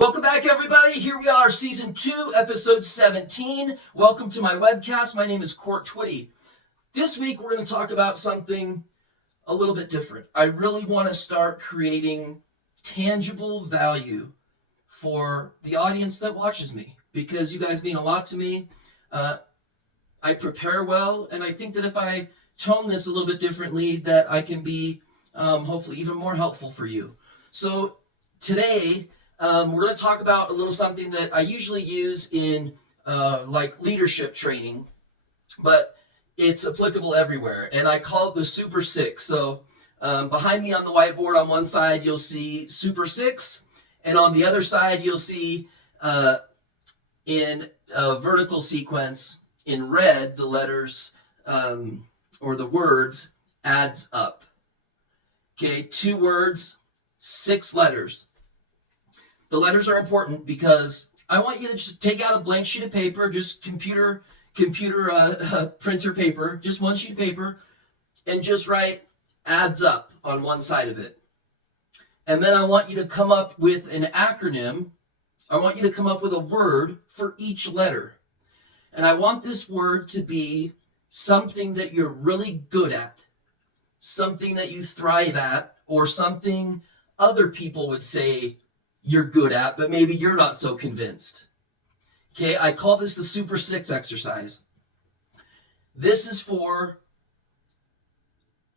Welcome back, everybody. Here we are, Season 2, Episode 17. Welcome to my webcast. My name is Court Twitty. This week, we're going to talk about something a little bit different. I really want to start creating tangible value for the audience that watches me, because you guys mean a lot to me. I prepare well, and I think that if I tone this a little bit differently, that I can be hopefully even more helpful for you. So today, we're going to talk about a little something that I usually use in like leadership training, but it's applicable everywhere, and I call it the Super Six. So behind me on the whiteboard on one side, you'll see Super Six, and on the other side, you'll see in a vertical sequence in red, the letters or the words adds up. Okay, 2 words, 6 letters. The letters are important because I want you to just take out a blank sheet of paper, just computer printer paper, just one sheet of paper, and just write adds up on one side of it. And then I want you to come up with an acronym. I want you to come up with a word for each letter. And I want this word to be something that you're really good at, something that you thrive at, or something other people would say you're good at, but maybe you're not so convinced. Okay, I call this the Super Six exercise. This is for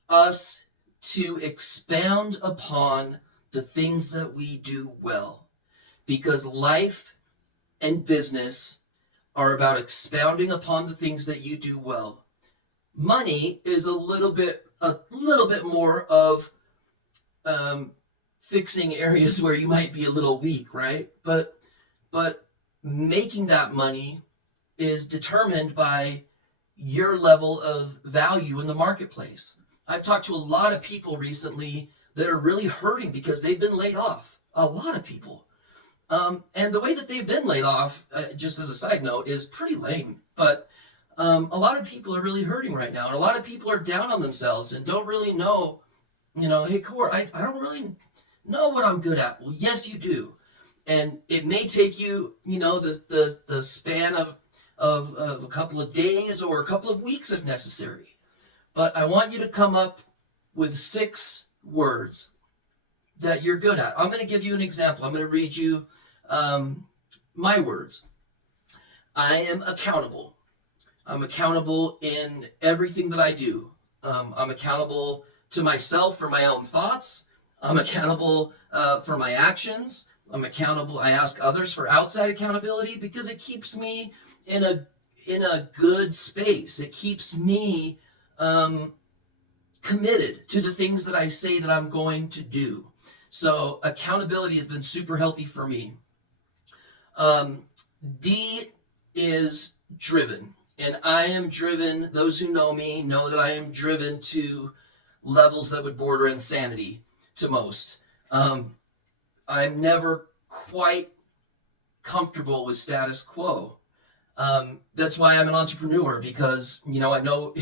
us to expound upon the things that we do well, because life and business are about expounding upon the things that you do well. Money is a little bit more of fixing areas where you might be a little weak, right? But making that money is determined by your level of value in the marketplace. I've talked to a lot of people recently that are really hurting because they've been laid off. A lot of people. And the way that they've been laid off, just as a side note, is pretty lame. But a lot of people are really hurting right now. And a lot of people are down on themselves and don't really know, hey, Core, I don't really know what I'm good at. Well, yes, you do. And it may take you, the span of a couple of days or a couple of weeks if necessary. But I want you to come up with 6 words that you're good at. I'm going to give you an example. I'm going to read you my words. I am accountable. I'm accountable in everything that I do. I'm accountable to myself for my own thoughts. I'm accountable for my actions. I'm accountable. I ask others for outside accountability because it keeps me in a good space. It keeps me committed to the things that I say that I'm going to do. So accountability has been super healthy for me. D is driven. And I am driven. Those who know me know that I am driven to levels that would border insanity to most. I'm never quite comfortable with status quo. That's why I'm an entrepreneur, because I know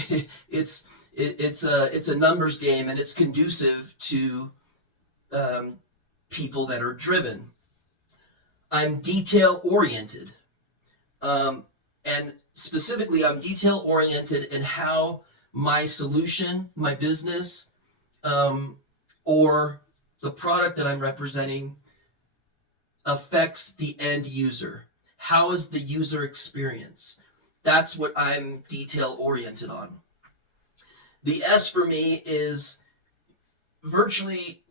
it's a numbers game, and it's conducive to people that are driven. I'm detail-oriented. And specifically, I'm detail-oriented in how my solution, my business, or the product that I'm representing affects the end user. How is the user experience? That's what I'm detail-oriented on. The S for me is virtually,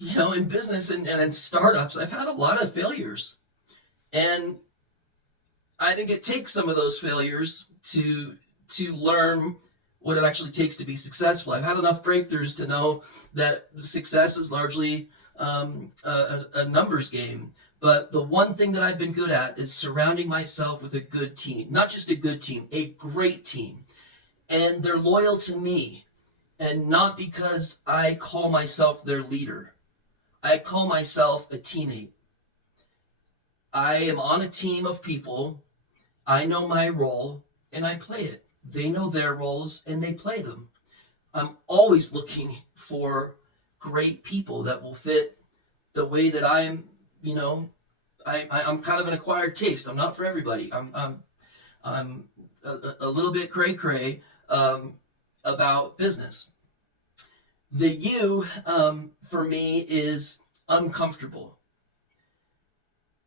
in business and in startups, I've had a lot of failures. And I think it takes some of those failures to learn what it actually takes to be successful. I've had enough breakthroughs to know that success is largely a numbers game. But the one thing that I've been good at is surrounding myself with a good team. Not just a good team, a great team. And they're loyal to me. And not because I call myself their leader. I call myself a teammate. I am on a team of people. I know my role, and I play it. They know their roles, and they play them. I'm always looking for great people that will fit the way that I'm I'm kind of an acquired taste. I'm not for everybody. I'm a little bit cray cray about business. The U for me is uncomfortable.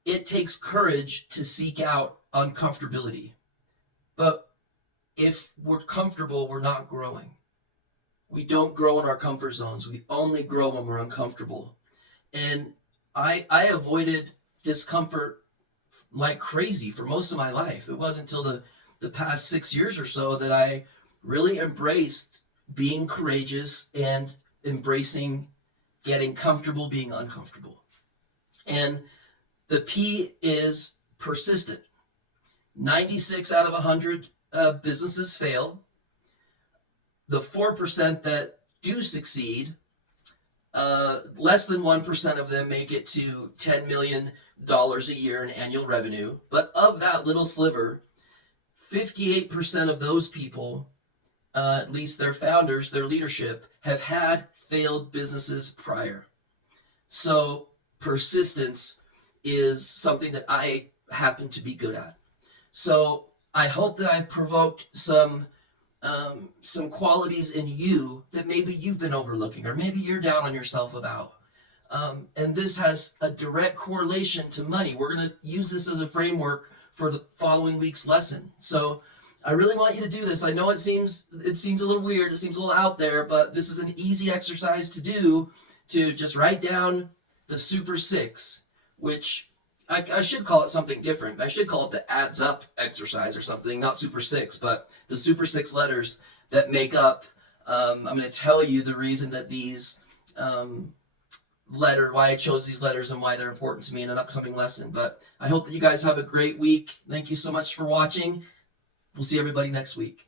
It takes courage to seek out uncomfortability. But if we're comfortable, we're not growing. We don't grow in our comfort zones. We only grow when we're uncomfortable. And I avoided discomfort like crazy for most of my life. It wasn't until the past 6 years or so that I really embraced being courageous and embracing getting comfortable being uncomfortable. And the P is persistent. 96 out of 100 businesses fail. The 4% that do succeed, less than 1% of them make it to $10 million a year in annual revenue. But of that little sliver, 58% of those people, at least their founders, their leadership, have had failed businesses prior. So persistence is something that I happen to be good at. So I hope that I've provoked some qualities in you that maybe you've been overlooking, or maybe you're down on yourself about. And this has a direct correlation to money. We're going to use this as a framework for the following week's lesson. So I really want you to do this. I know it seems a little weird, it seems a little out there, but this is an easy exercise to do, to just write down the Super Six, which I should call it something different. I should call it the adds up exercise or something, not Super Six, but the Super Six letters that make up. I'm going to tell you the reason that these why I chose these letters and why they're important to me in an upcoming lesson. But I hope that you guys have a great week. Thank you so much for watching. We'll see everybody next week.